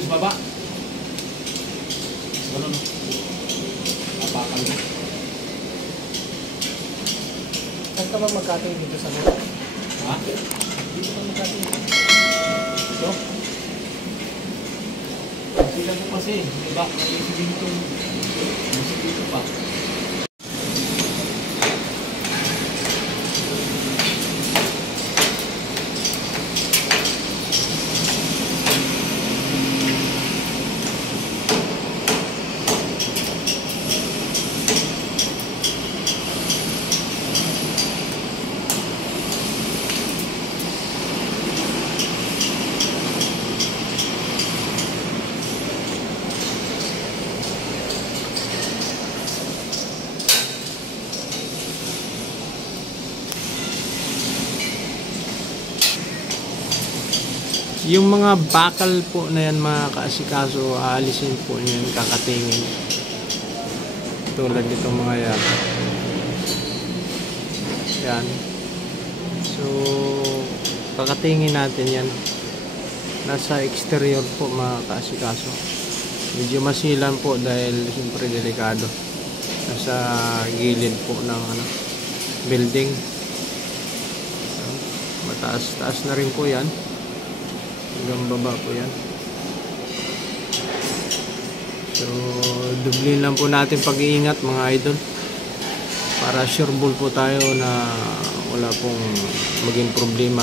sa baba. Ano no? Apakan mo. Saan ka ba magkating dito sa mga? Ha? Dito ka magkating dito. Ito? Sila po kasi. Diba? May dito. May dito pa. Yung mga bakal po na yan mga kaasikaso, aalisin po yan, kakatingin. Tulad nitong mga yan. Yan. So, kakatingin natin yan. Nasa exterior po mga kaasikaso. Medyo masilan po dahil siyempre delikado. Nasa gilid po ng building. So, mataas-taas na rin po yan. Hanggang baba po yan. So, dublin lang po natin pag-iingat mga idol. Para sureball po tayo na wala pong maging problema.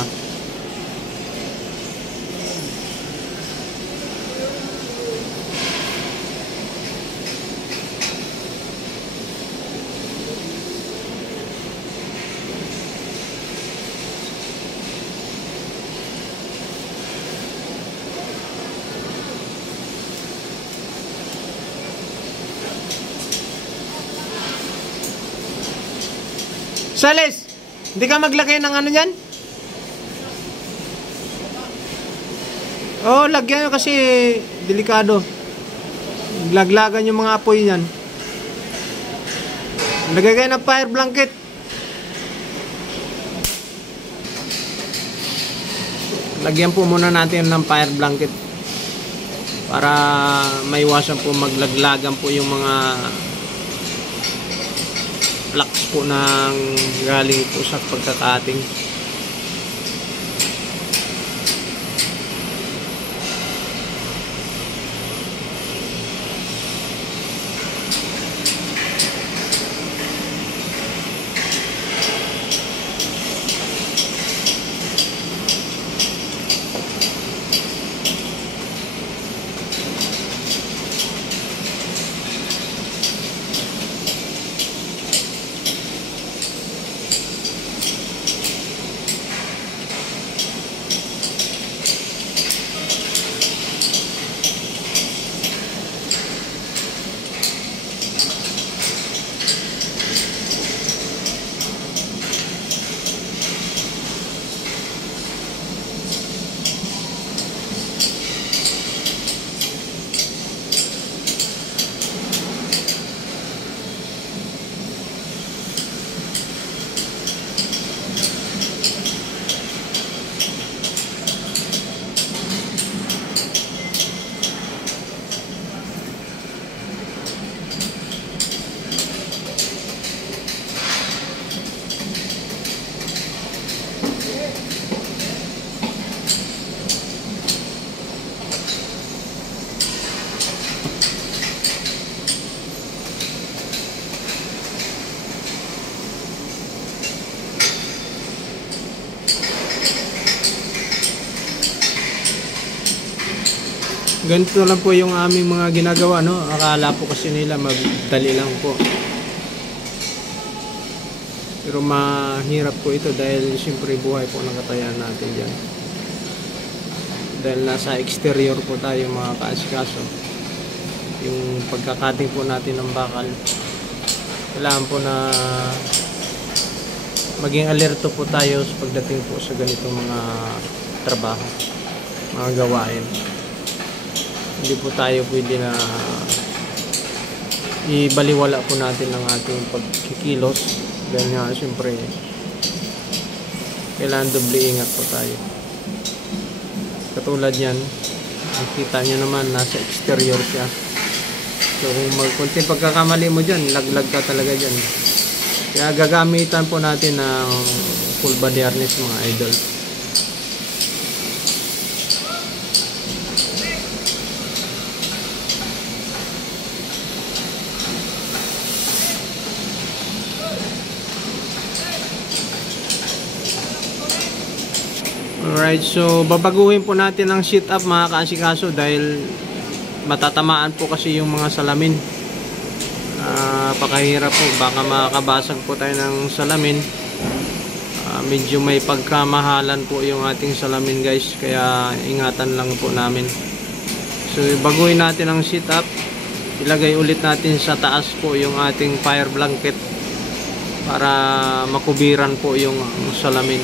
Sales, hindi ka maglagay ng ano yan? Oh, lagyan nyo kasi delikado. Laglagan yung mga apoy yan. Lagay kayo ng fire blanket. Lagyan po muna natin ng fire blanket para maiwasan po maglaglagan po yung mga flux po ng galing po sa pagkakating. Ganito lang po yung aming mga ginagawa, no? Akala po kasi nila magdali lang po. Pero mahirap po ito dahil siyempre buhay po ng katayan natin dyan. Dahil nasa exterior po tayo mga kaasikaso. Yung pagkakating po natin ng bakal, kailangan po na maging alerto po tayo sa pagdating po sa ganitong mga trabaho, mga gawain. Hindi po tayo pwede na ibaliwala po natin ang ating pagkikilos dahil nga siyempre kailangan doble ingat po tayo. Katulad yan, Nakita nyo naman, nasa exterior siya. So kung magkunti pagkakamali mo dyan, laglag ka talaga dyan. Kaya gagamitan po natin ng full body harness mga idol. Alright, so babaguhin po natin ang sit up mga kaasikaso dahil matatamaan po kasi yung mga salamin. Pakahirap po, baka makakabasag po tayo ng salamin. Medyo may pagkamahalan po yung ating salamin guys, kaya ingatan lang po namin. So baguhin natin ang sit up, ilagay ulit natin sa taas po yung ating fire blanket para makubiran po yung salamin.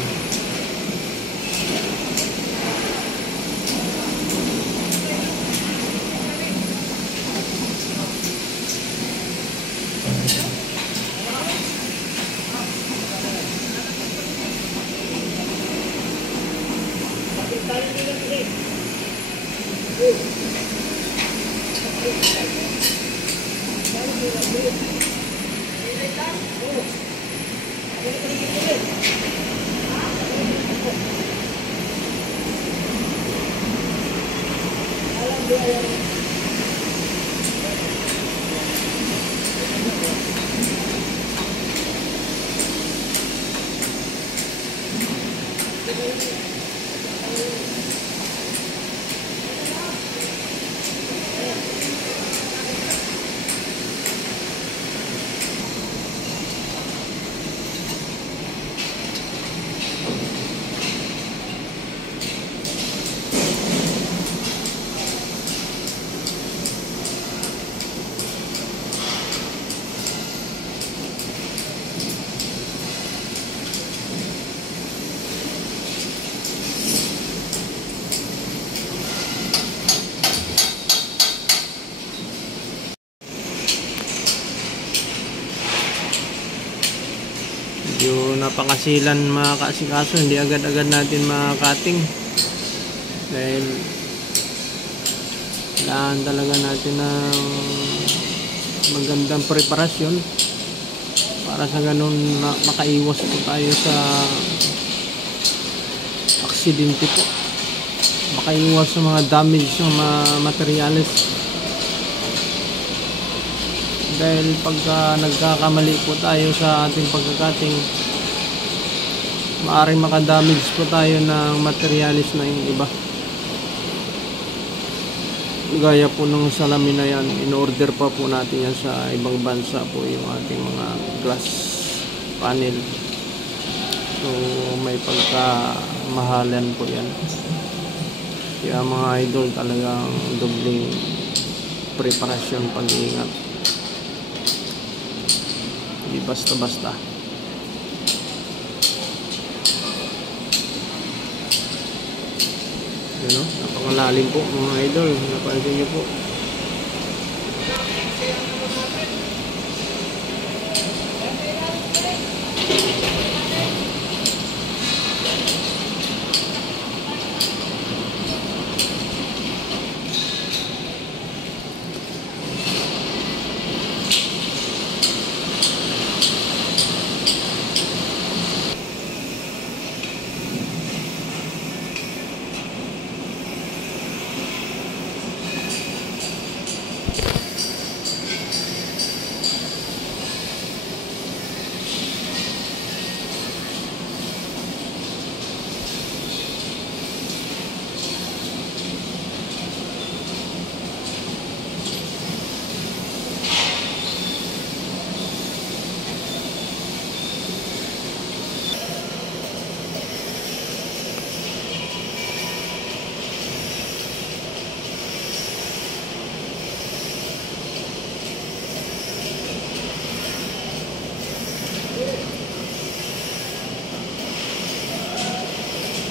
Medyo napakasilan mga kaasikaso, hindi agad-agad natin makakating dahil kailangan talaga natin ng magandang preparasyon para sa ganun makaiwas po tayo sa aksidente po, makaiwas sa mga damage ng mga materyales. Dahil pagka nagkakamali po tayo sa ating pagkakating, maaaring makadamage po tayo ng materialis na yung iba. Gaya po ng salamin na yan, in-order pa po natin yan sa ibang bansa po yung ating mga glass panel. So may pagkamahalan po yan. Kaya mga idol, talagang dobling preparasyon, pag-iingat. Hindi basta-basta. Ano? Napakalalim po mga idol. Napansin niyo po.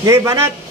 Okay, banat!